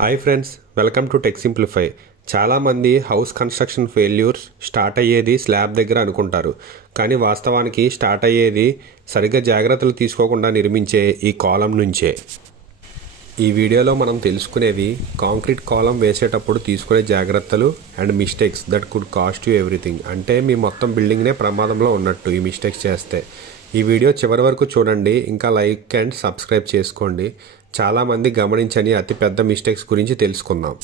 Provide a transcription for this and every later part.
Hi friends, welcome to tech simplify. చాలామంది house construction failures start అయ్యేది slab దగ్గర అనుకుంటారు. కానీ వాస్తవానికి స్టార్ట్ అయ్యేది సరిగ్గా జాగ్రత్తలు తీసుకోకుండా నిర్మించే ఈ కాలం నుంచే. ఈ వీడియోలో మనం తెలుసుకునేవి కాంక్రీట్ కాలం వేసేటప్పుడు తీసుకునే జాగ్రత్తలు and mistakes that could cost you everything. అంటే మీ మొత్తం బిల్డింగ్నే ప్రమాదంలో ఉన్నట్టు ఈ మిస్టేక్స్ చేస్తే. ఈ వీడియో చివరి వరకు చూడండి, ఇంకా లైక్ అండ్ సబ్స్క్రైబ్ చేసుకోండి. చాలామంది గమనించని అతిపెద్ద మిస్టేక్స్ గురించి తెలుసుకుందాం.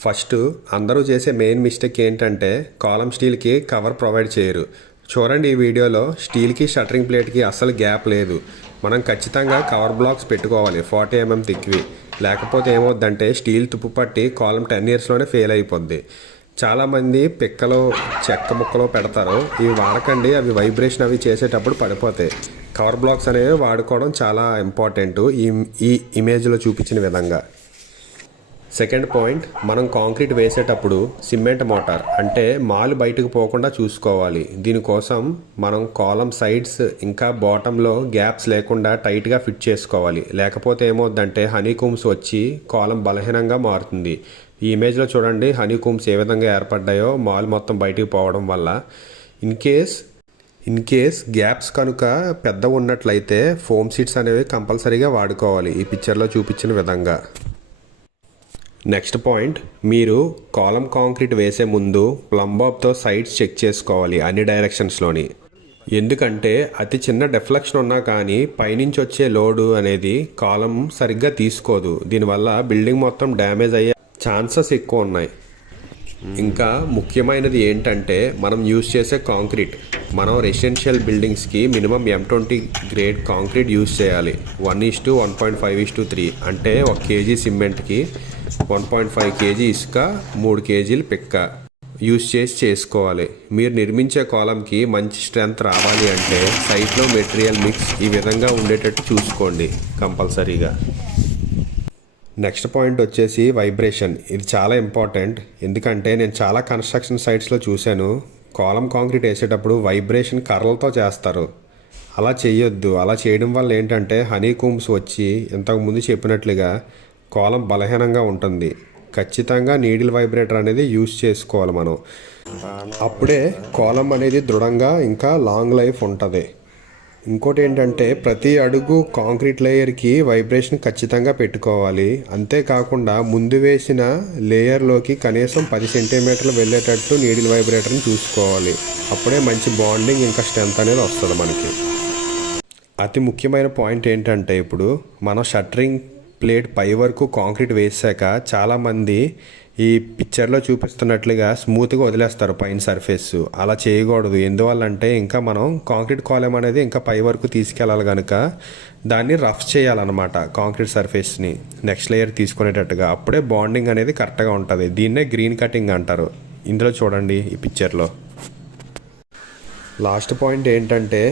ఫస్ట్, అందరూ చేసే మెయిన్ మిస్టేక్ ఏంటంటే కాలం స్టీల్కి కవర్ ప్రొవైడ్ చేయరు. చూడండి, ఈ వీడియోలో స్టీల్కి షట్టరింగ్ ప్లేట్కి అస్సలు గ్యాప్ లేదు. మనం ఖచ్చితంగా కవర్ బ్లాక్స్ పెట్టుకోవాలి 40 mm థిక్వి. లేకపోతే ఏమవుద్దంటే స్టీల్ తుప్పు పట్టి కాలం 10 yearsలోనే ఫెయిల్ అయిపోద్ది. చాలామంది పిక్కలు చెక్క ముక్కలు పెడతారు. ఇవి వాడకండి, అవి వైబ్రేషన్ అవి చేసేటప్పుడు పడిపోతాయి. కవర్ బ్లాక్స్ అనేవి వాడుకోవడం చాలా ఇంపార్టెంట్ ఈ ఇమేజ్లో చూపించిన విధంగా. సెకండ్ పాయింట్, మనం కాంక్రీట్ వేసేటప్పుడు సిమెంట్ మోటార్ అంటే మాలు బయటకు పోకుండా చూసుకోవాలి. దీనికోసం మనం కాలం సైడ్స్ ఇంకా బాటంలో గ్యాప్స్ లేకుండా టైట్గా ఫిట్ చేసుకోవాలి. లేకపోతే ఏమవుద్దంటే హనీకూమ్స్ వచ్చి కాలం బలహీనంగా మారుతుంది. ఈ ఇమేజ్లో చూడండి, హనీకూమ్స్ ఏ విధంగా ఏర్పడ్డాయో మాల్ మొత్తం బయటికి పోవడం వల్ల. ఇన్ కేస్ గ్యాప్స్ కనుక పెద్ద ఉన్నట్లయితే ఫోమ్ షీట్స్ అనేవి కంపల్సరీగా వాడుకోవాలి ఈ పిక్చర్లో చూపించిన విధంగా. నెక్స్ట్ పాయింట్, మీరు కాలం కాంక్రీట్ వేసే ముందు ప్లంబాబ్తో సైడ్స్ చెక్ చేసుకోవాలి అన్ని డైరెక్షన్స్లోని. ఎందుకంటే అతి చిన్న డెఫ్లెక్షన్ ఉన్నా కానీ పైనుంచి వచ్చే లోడు అనేది కాలం సరిగ్గా తీసుకోదు. దీనివల్ల బిల్డింగ్ మొత్తం డ్యామేజ్ అయ్యే ఛాన్సెస్ ఎక్కువ ఉన్నాయి. ఇంకా ముఖ్యమైనది ఏంటంటే మనం యూజ్ చేసే కాంక్రీట్. మనం రెసిడెన్షియల్ బిల్డింగ్స్కి minimum M20 grade concrete use చేయాలి. 1:1.5:3 అంటే 1 kg సిమెంట్కి 1.5 kg ఇసుక, 3 kg పిక్క యూజ్ చేసుకోవాలి. మీరు నిర్మించే కాలంకి మంచి స్ట్రెంత్ రావాలి అంటే సైట్లో మెటీరియల్ మిక్స్ ఈ విధంగా ఉండేటట్టు చూసుకోండి కంపల్సరీగా. నెక్స్ట్ పాయింట్ వచ్చేసి వైబ్రేషన్. ఇది చాలా ఇంపార్టెంట్. ఎందుకంటే నేను చాలా కన్స్ట్రక్షన్ సైట్స్లో చూశాను, కాలం కాంక్రీట్ వేసేటప్పుడు వైబ్రేషన్ కర్రలతో చేస్తారు. అలా చేయొద్దు. అలా చేయడం వల్ల ఏంటంటే హనీకూమ్స్ వచ్చి ఇంతకుముందు చెప్పినట్లుగా కాలం బలహీనంగా ఉంటుంది. ఖచ్చితంగా నీడిల్ వైబ్రేటర్ అనేది యూజ్ చేసుకోవాలి మనం. అప్పుడే కాలం అనేది దృఢంగా ఇంకా లాంగ్ లైఫ్ ఉంటుంది. ఇంకోటి ఏంటంటే ప్రతి అడుగు కాంక్రీట్ లేయర్కి వైబ్రేషన్ ఖచ్చితంగా పెట్టుకోవాలి. అంతేకాకుండా ముందు వేసిన లేయర్లోకి కనీసం 10 cm వెళ్ళేటట్టు నీడిల్ వైబ్రేటర్ని చూసుకోవాలి. అప్పుడే మంచి బాండింగ్ ఇంకా స్ట్రెంత్ అనేది వస్తుంది మనకి. అతి ముఖ్యమైన పాయింట్ ఏంటంటే ఇప్పుడు మనం షట్టరింగ్ ప్లేట్ పై వరకు కాంక్రీట్ వేసాక చాలామంది ఈ పిక్చర్లో చూపిస్తున్నట్లుగా స్మూత్గా వదిలేస్తారు పైన సర్ఫేస్. అలా చేయకూడదు. ఎందువల్లంటే ఇంకా మనం కాంక్రీట్ కాలం అనేది ఇంకా పై వరకు తీసుకెళ్ళాలి కనుక దాన్ని రఫ్ చేయాలన్నమాట కాంక్రీట్ సర్ఫేస్ని నెక్స్ట్ లేయర్ తీసుకునేటట్టుగా. అప్పుడే బాండింగ్ అనేది కరెక్ట్గా ఉంటుంది. దీన్నే గ్రీన్ కటింగ్ అంటారు. ఇందులో చూడండి ఈ పిక్చర్లో. లాస్ట్ పాయింట్ ఏంటంటే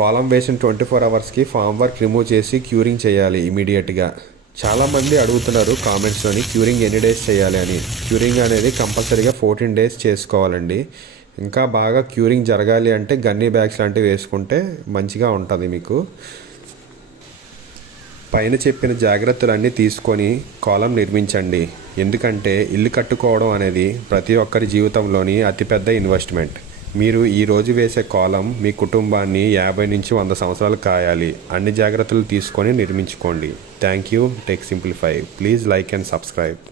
కాలం వేసిన 24 hours ఫామ్ వర్క్ రిమూవ్ చేసి క్యూరింగ్ చేయాలి ఇమీడియట్గా. చాలామంది అడుగుతున్నారు కామెంట్స్లోని క్యూరింగ్ ఎన్ని డేస్ చేయాలి అని. క్యూరింగ్ అనేది కంపల్సరీగా 14 days చేసుకోవాలండి. ఇంకా బాగా క్యూరింగ్ జరగాలి అంటే గన్నీ బ్యాగ్స్ లాంటివి వేసుకుంటే మంచిగా ఉంటుంది మీకు. పైన చెప్పిన జాగ్రత్తలన్నీ తీసుకొని కాలం నిర్మించండి. ఎందుకంటే ఇల్లు కట్టుకోవడం అనేది ప్రతి ఒక్కరి జీవితంలోని అతిపెద్ద ఇన్వెస్ట్మెంట్. మీరు ఈరోజు వేసే కాలం మీ కుటుంబాన్ని 50 నుంచి 100 సంవత్సరాలు కాయాలి. అన్ని జాగ్రత్తలు తీసుకొని నిర్మించుకోండి. Thank you. Tech simplify. Please like and subscribe.